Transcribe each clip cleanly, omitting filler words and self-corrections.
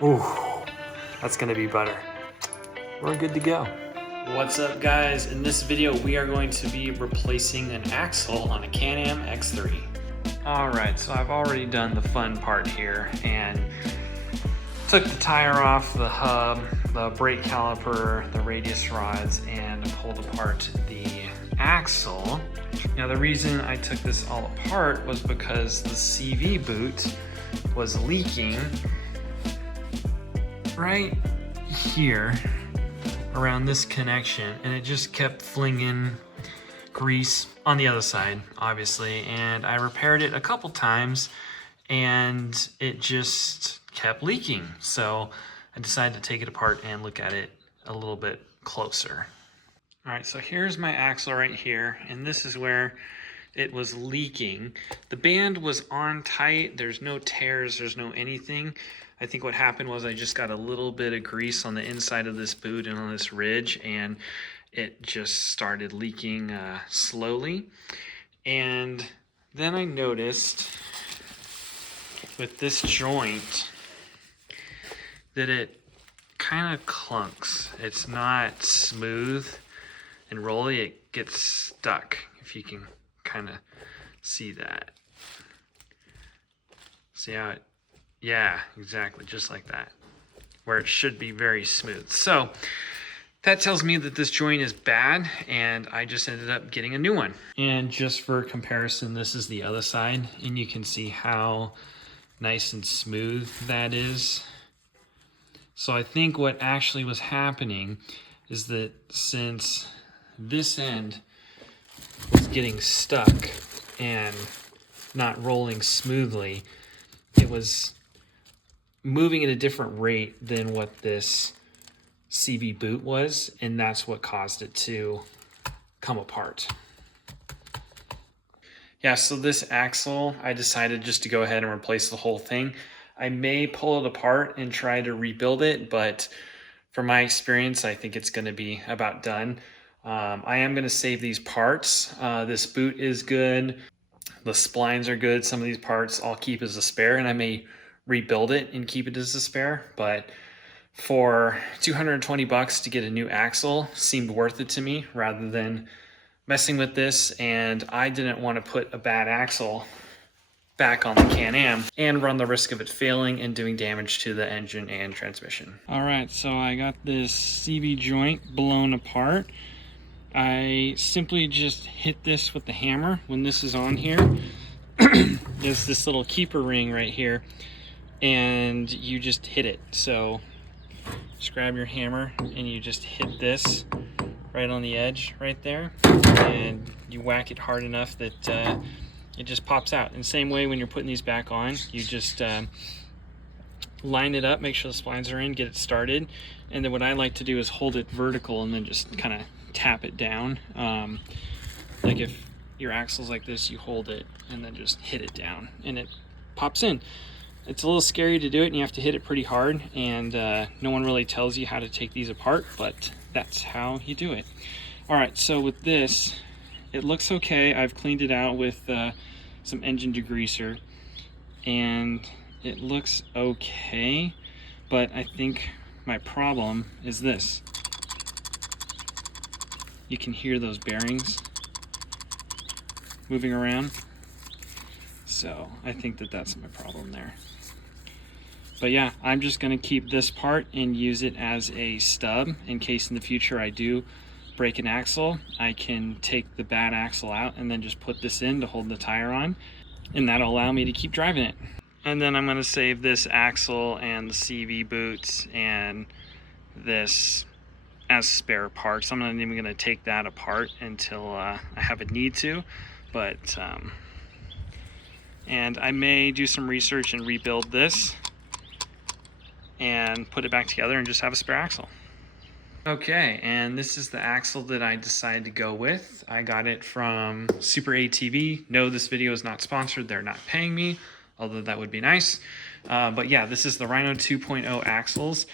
Ooh, that's gonna be butter. We're good to go. What's up, guys? In this video, we are going to be replacing an axle on a Canam X3. All right, so I've already done the fun part here and took the tire off, the hub, the brake caliper, the radius rods, and pulled apart the axle. Now, the reason I took this all apart was because the CV boot was leaking right here around this connection, and it just kept flinging grease on the other side, obviously, and I repaired it a couple times and it just kept leaking. So I decided to take it apart and look at it a little bit closer. All right, so here's my axle right here, and this is where it was leaking. The band was on tight, there's no tears, there's no anything. I think what happened was I just got a little bit of grease on the inside of this boot and on this ridge, and it just started leaking slowly. And then I noticed with this joint that it kind of clunks. It's not smooth and rolly, it gets stuck, if you can kind of see that. See how it, yeah, exactly, just like that, where it should be very smooth. So that tells me that this joint is bad, and I just ended up getting a new one. And just for comparison, this is the other side, and you can see how nice and smooth that is. So I think what actually was happening is that since this end was getting stuck and not rolling smoothly, it was moving at a different rate than what this CV boot was, and that's what caused it to come apart. Yeah, so this axle, I decided just to go ahead and replace the whole thing. I may pull it apart and try to rebuild it, but from my experience, I think it's gonna be about done. I am gonna save these parts. This boot is good. The splines are good. Some of these parts I'll keep as a spare, and I may rebuild it and keep it as a spare, but for 220 bucks to get a new axle seemed worth it to me rather than messing with this, and I didn't want to put a bad axle back on the Can-Am and run the risk of it failing and doing damage to the engine and transmission. All right, so I got this CV joint blown apart. I simply just hit this with the hammer when this is on here. There's this little keeper ring right here, and you just hit it. So just grab your hammer and you just hit this right on the edge right there, and you whack it hard enough that it just pops out. And same way when you're putting these back on, you just line it up, make sure the splines are in, get it started, and then what I like to do is hold it vertical and then just kind of tap it down. Like if your axle's like this, you hold it and then just hit it down and it pops in. It's a little scary to do it, and you have to hit it pretty hard, and no one really tells you how to take these apart, but that's how you do it. All right, so with this, it looks okay. I've cleaned it out with some engine degreaser, and it looks okay, but I think my problem is this. You can hear those bearings moving around, so I think that that's my problem there. But yeah, I'm just going to keep this part and use it as a stub in case in the future I do break an axle. I can take the bad axle out and then just put this in to hold the tire on, and that'll allow me to keep driving it. And then I'm going to save this axle and the CV boots and this as spare parts. I'm not even going to take that apart until I have a need to, but and I may do some research and rebuild this and put it back together and just have a spare axle. Okay, and this is the axle that I decided to go with. I got it from Super ATV. No, this video is not sponsored. They're not paying me, although that would be nice. But yeah, this is the Rhino 2.0 axles.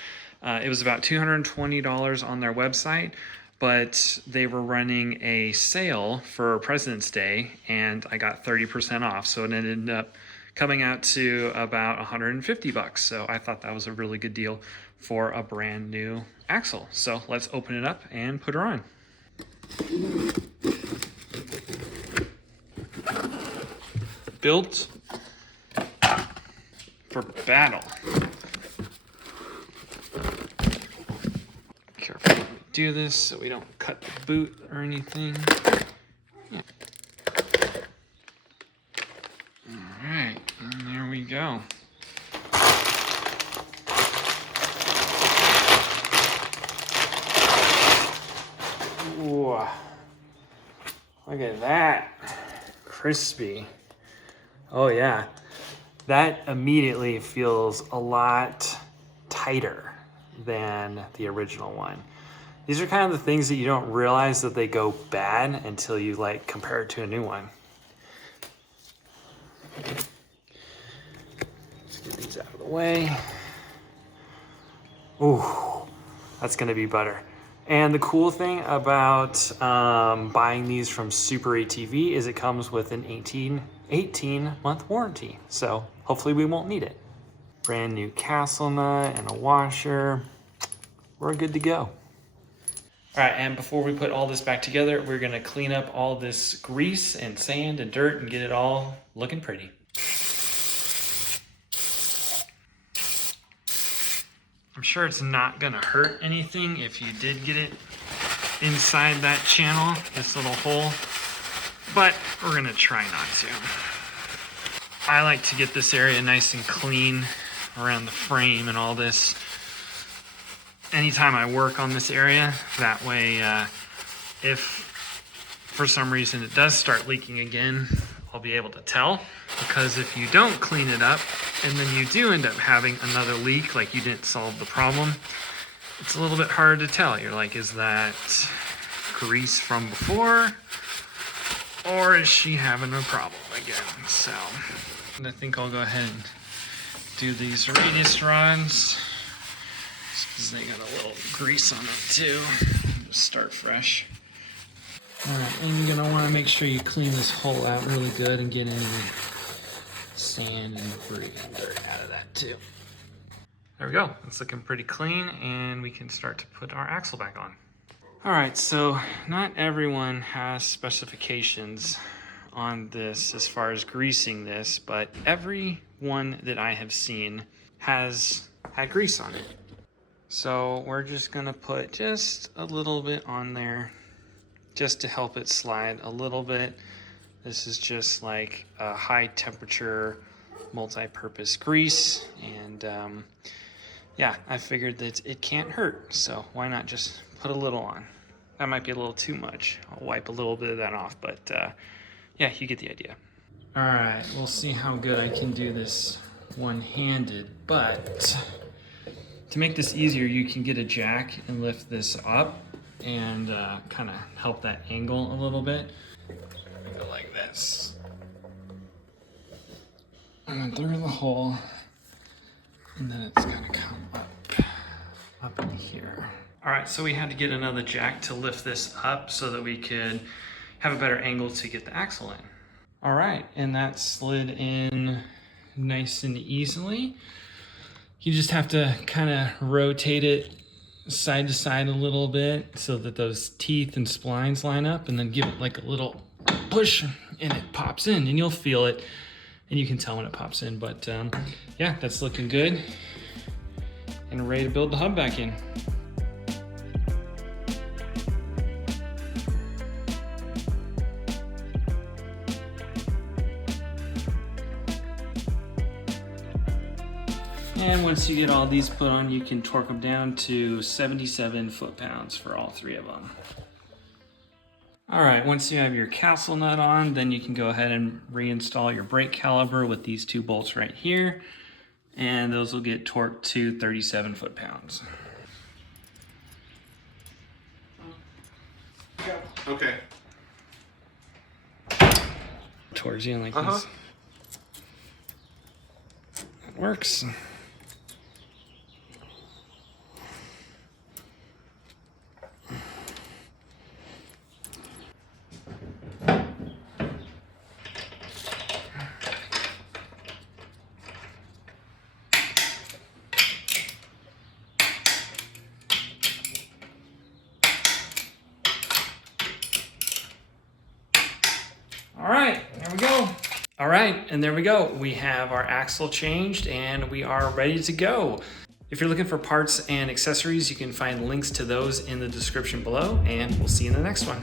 It was about $220 on their website, but they were running a sale for President's Day, and I got 30% off. So it ended up coming out to about 150 bucks. So I thought that was a really good deal for a brand new axle. So let's open it up and put her on. Built for battle. Careful when we do this so we don't cut the boot or anything. Yeah. All right, and there we go. Ooh, look at that. Crispy. Oh yeah, that immediately feels a lot tighter than the original one. These are kind of the things that you don't realize that they go bad until you like compare it to a new one. Let's get these out of the way. Ooh, that's gonna be butter. And the cool thing about buying these from Super ATV is it comes with an 18-month warranty. So hopefully we won't need it. Brand new castle nut and a washer. We're good to go. All right, and before we put all this back together, we're gonna clean up all this grease and sand and dirt and get it all looking pretty. I'm sure it's not gonna hurt anything if you did get it inside that channel, this little hole, but we're gonna try not to. I like to get this area nice and clean around the frame and all this anytime I work on this area. That way, if for some reason it does start leaking again, I'll be able to tell. Because if you don't clean it up and then you do end up having another leak, like you didn't solve the problem, it's a little bit hard to tell. You're like, is that grease from before, or is she having a problem again? So I think I'll go ahead and do these radius rods because they got a little grease on it too. Just start fresh. All right, and you're gonna want to make sure you clean this hole out really good and get any sand and debris and dirt out of that too. There we go. It's looking pretty clean, and we can start to put our axle back on. All right, so not everyone has specifications on this as far as greasing this, but every one that I have seen has had grease on it. So we're just gonna put just a little bit on there just to help it slide a little bit. This is just like a high temperature multi-purpose grease, and yeah, I figured that it can't hurt, so why not just put a little on. That might be a little too much. I'll wipe a little bit of that off, but yeah, you get the idea. All right, we'll see how good I can do this one-handed, but to make this easier, you can get a jack and lift this up and kind of help that angle a little bit. Go like this. And then through the hole, and then it's gonna come up in here. All right, so we had to get another jack to lift this up so that we could have a better angle to get the axle in. All right, and that slid in nice and easily. You just have to kind of rotate it side to side a little bit so that those teeth and splines line up, and then give it like a little push and it pops in, and you'll feel it and you can tell when it pops in. But yeah, that's looking good and ready to build the hub back in. And once you get all these put on, you can torque them down to 77 foot-pounds for all three of them. All right, once you have your castle nut on, then you can go ahead and reinstall your brake caliper with these two bolts right here, and those will get torqued to 37 foot-pounds. Okay. Towards you like this. It works. All right, there we go. All right, and there we go. We have our axle changed and we are ready to go. If you're looking for parts and accessories, you can find links to those in the description below, and we'll see you in the next one.